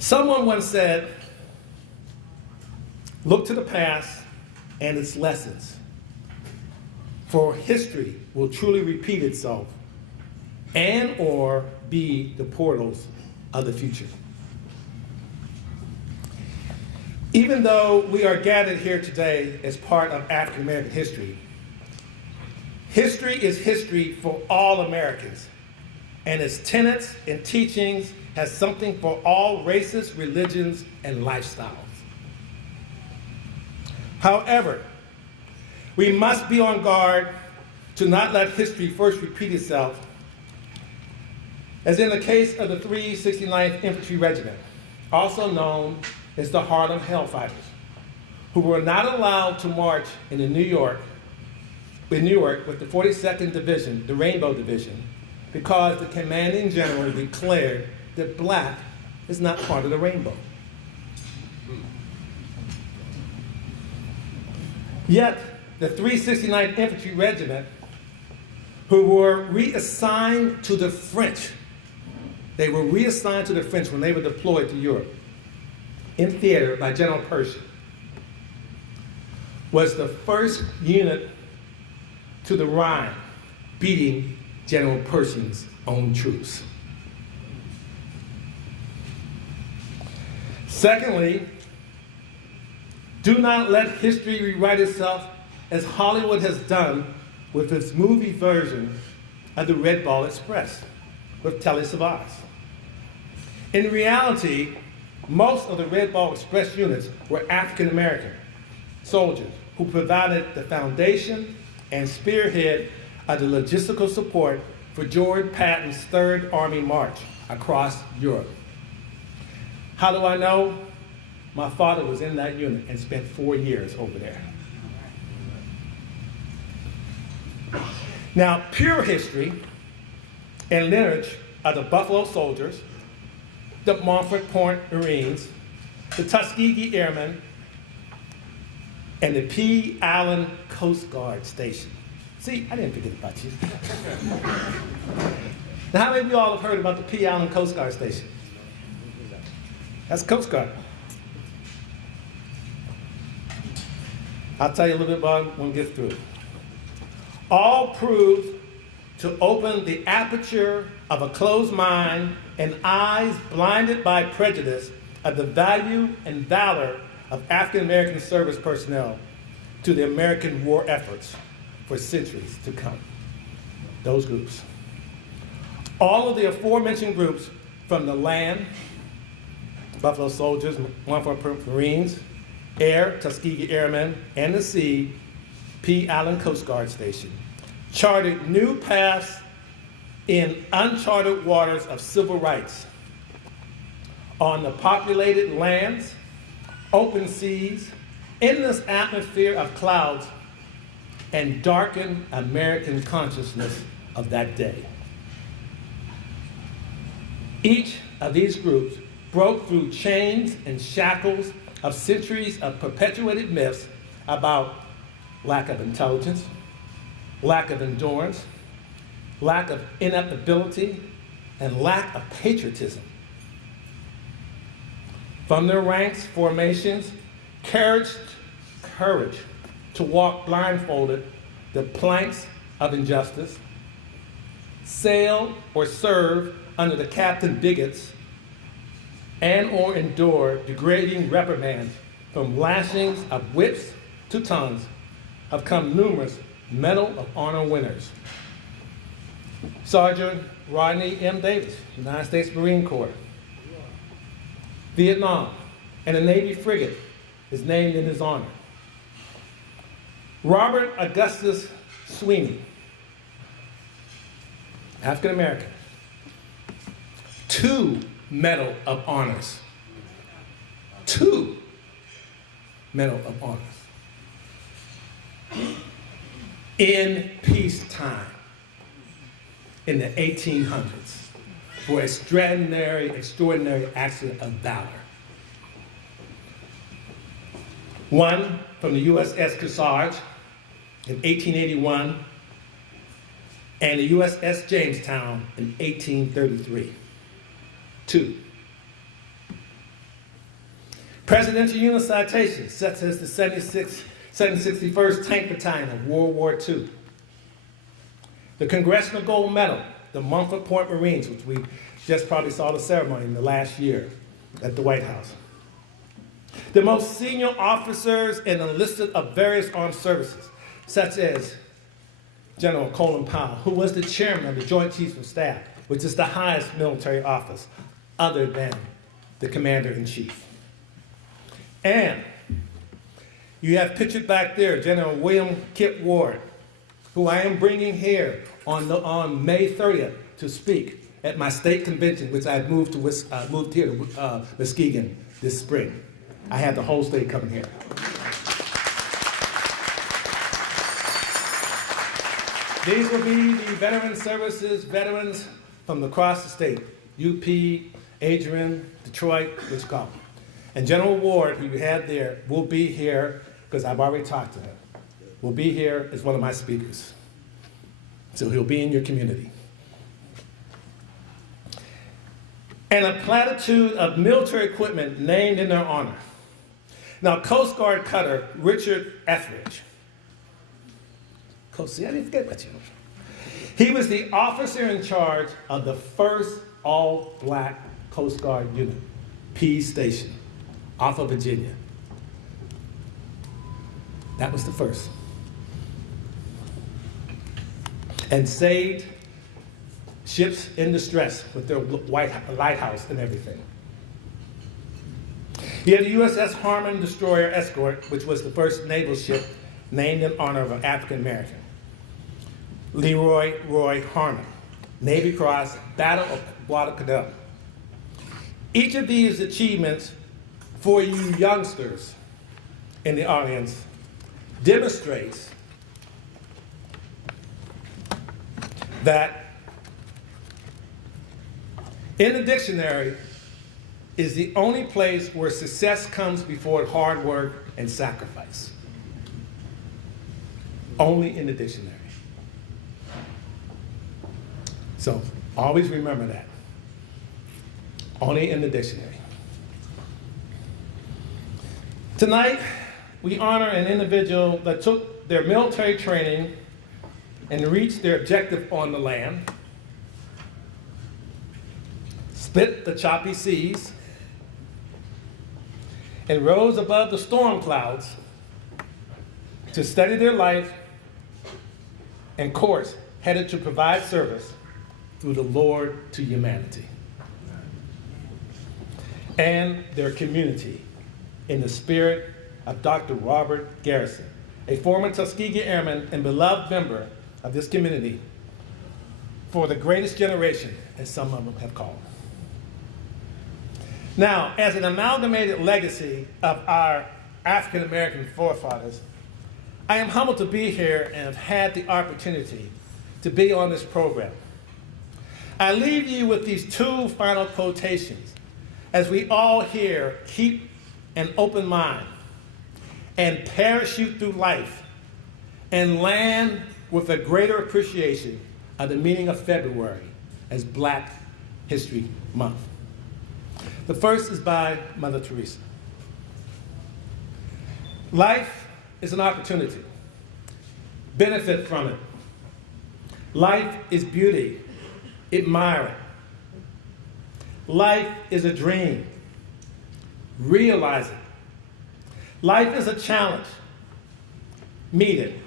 Someone once said, look to the past and its lessons, for history will truly repeat itself and or be the portals of the future. Even though we are gathered here today as part of African American history, history is history for all Americans, and its tenets and teachings has something for all races, religions, and lifestyles. However, we must be on guard to not let history first repeat itself, as in the case of the 369th Infantry Regiment, also known as the Harlem Hellfighters, who were not allowed to march in New York with the 42nd Division, the Rainbow Division, because the commanding general declared that black is not part of the rainbow. Yet, the 369th Infantry Regiment, who were reassigned to the French, they were reassigned to the French when they were deployed to Europe, in theater by General Pershing, was the first unit to the Rhine, beating General Pershing's own troops. Secondly, do not let history rewrite itself as Hollywood has done with its movie version of the Red Ball Express with Telly Savalas. In reality, most of the Red Ball Express units were African American soldiers who provided the foundation and spearhead of the logistical support for George Patton's Third Army March across Europe. How do I know? My father was in that unit and spent 4 years over there. Now, pure history and lineage of the Buffalo Soldiers, the Montfort Point Marines, the Tuskegee Airmen, and the P. Allen Coast Guard Station. See, I didn't forget about you. Now, how many of you all have heard about the P. Allen Coast Guard Station? That's Coast Guard. I'll tell you a little bit about it when we get through. All proved to open the aperture of a closed mind and eyes blinded by prejudice of the value and valor of African American service personnel to the American war efforts for centuries to come. Those groups. All of the aforementioned groups, from the land, Buffalo Soldiers, Montfort Marines, air, Tuskegee Airmen, and the sea, P. Allen Coast Guard Station, charted new paths in uncharted waters of civil rights on the populated lands, open seas, endless atmosphere of clouds, and darkened American consciousness of that day. Each of these groups broke through chains and shackles of centuries of perpetuated myths about lack of intelligence, lack of endurance, lack of ineptability, and lack of patriotism. From their ranks, formations, courage to walk blindfolded the planks of injustice, sail or serve under the captain bigots, and or endure degrading reprimands from lashings of whips to tongues, have come numerous Medal of Honor winners. Sergeant Rodney M. Davis, United States Marine Corps. Vietnam, and a Navy frigate is named in his honor. Robert Augustus Sweeney, African American. 2 Medal of Honors. 2 Medal of Honors. In peacetime, in the 1800s, for extraordinary accident of valor. 1 from the USS Kearsarge in 1881, and the USS Jamestown in 1833. 2. Presidential unit citations, such as the 761st Tank Battalion of World War II. The Congressional Gold Medal, the Mumford Point Marines, which we just probably saw the ceremony in the last year at the White House. The most senior officers and enlisted of various armed services, such as General Colin Powell, who was the chairman of the Joint Chiefs of Staff, which is the highest military office other than the Commander-in-Chief. And you have pictured back there General William Kip Ward, who I am bringing here on May 30th to speak at my state convention, which I moved here to Muskegon this spring. I had the whole state coming here. These will be the veteran services veterans from across the state, UP, Adrian, Detroit, Wisconsin. And General Ward, who you had there, will be here, because I've already talked to him, will be here as one of my speakers. So he'll be in your community. And a platitude of military equipment named in their honor. Now, Coast Guard cutter Richard Etheridge. See, I didn't forget about you. He was the officer in charge of the first all-black Coast Guard unit, P Station, off of Virginia. That was the first. And saved ships in distress with their white lighthouse and everything. He had the USS Harmon Destroyer Escort, which was the first naval ship named in honor of an African American. Leroy Roy Harmon, Navy Cross, Battle of Guadalcanal. Each of these achievements for you youngsters in the audience demonstrates that in the dictionary is the only place where success comes before hard work and sacrifice. Only in the dictionary. So always remember that. Only in the dictionary. Tonight, we honor an individual that took their military training and reached their objective on the land, split the choppy seas, and rose above the storm clouds to study their life and course headed to provide service through the Lord to humanity and their community in the spirit of Dr. Robert Garrison, a former Tuskegee Airman and beloved member of this community for the greatest generation, as some of them have called. Now, as an amalgamated legacy of our African American forefathers, I am humbled to be here and have had the opportunity to be on this program. I leave you with these two final quotations as we all here keep an open mind and parachute through life and land with a greater appreciation of the meaning of February as Black History Month. The first is by Mother Teresa. Life is an opportunity. Benefit from it. Life is beauty. Admire it. Life is a dream. Realize it. Life is a challenge. Meet it.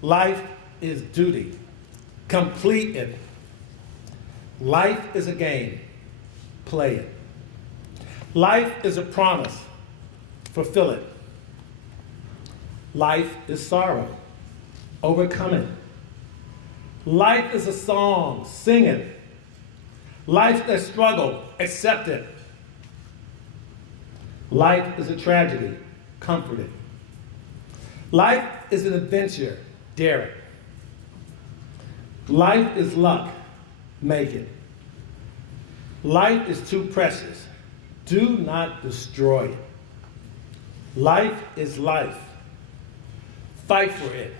Life is duty. Complete it. Life is a game. Play it. Life is a promise. Fulfill it. Life is sorrow. Overcome it. Life is a song. Sing it. Life is struggle. Accept it. Life is a tragedy. Comfort it. Life is an adventure. Dare it. Life is luck. Make it. Life is too precious. Do not destroy it. Life is life. Fight for it.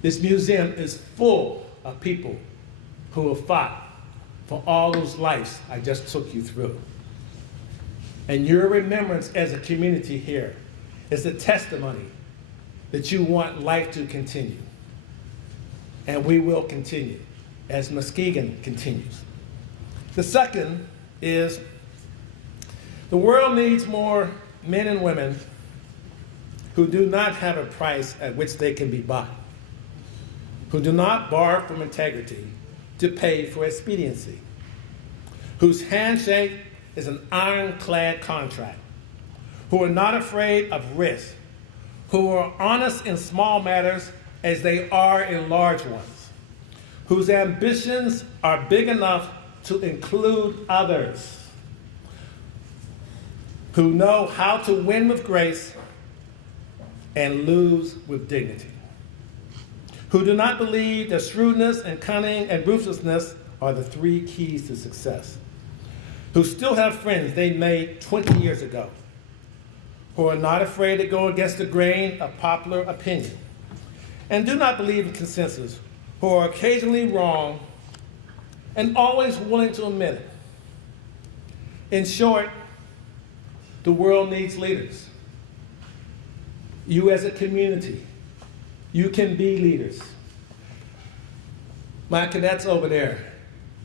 This museum is full of people who have fought for all those lives I just took you through. And your remembrance as a community here is a testimony that you want life to continue. And we will continue as Muskegon continues. The second is the world needs more men and women who do not have a price at which they can be bought, who do not borrow from integrity to pay for expediency, whose handshake is an ironclad contract, who are not afraid of risk, who are honest in small matters as they are in large ones, whose ambitions are big enough to include others, who know how to win with grace and lose with dignity, who do not believe that shrewdness and cunning and ruthlessness are the three keys to success, who still have friends they made 20 years ago, who are not afraid to go against the grain of popular opinion, and do not believe in consensus, who are occasionally wrong and always willing to admit it. In short, the world needs leaders. You as a community, you can be leaders. My cadets over there,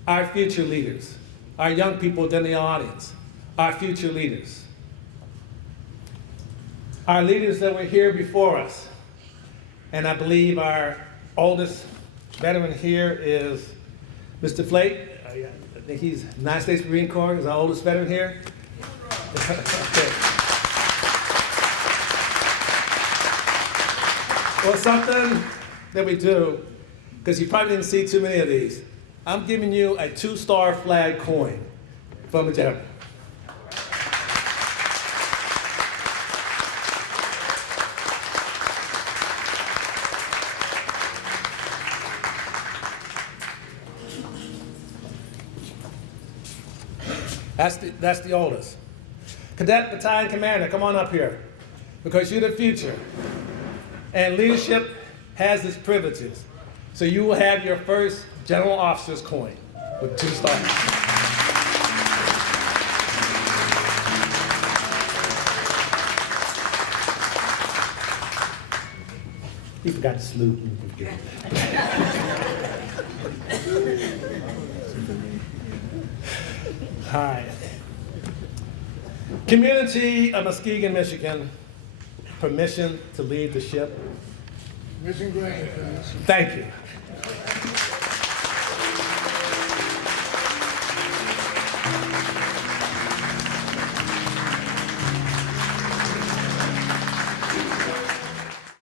our future leaders, our young people in the audience, our future leaders. Our leaders that were here before us, and I believe our oldest veteran here is Mr. Flake. I think he's United States Marine Corps, is our oldest veteran here. Okay. Well, something that we do, because you probably didn't see too many of these, I'm giving you a 2-star flag coin from a general. That's the oldest. Cadet Battalion Commander, come on up here, because you're the future. And leadership has its privileges. So you will have your first general officer's coin with 2 stars. He forgot to salute. Hi. Community of Muskegon, Michigan, permission to leave the ship. Mission granted. Thank you.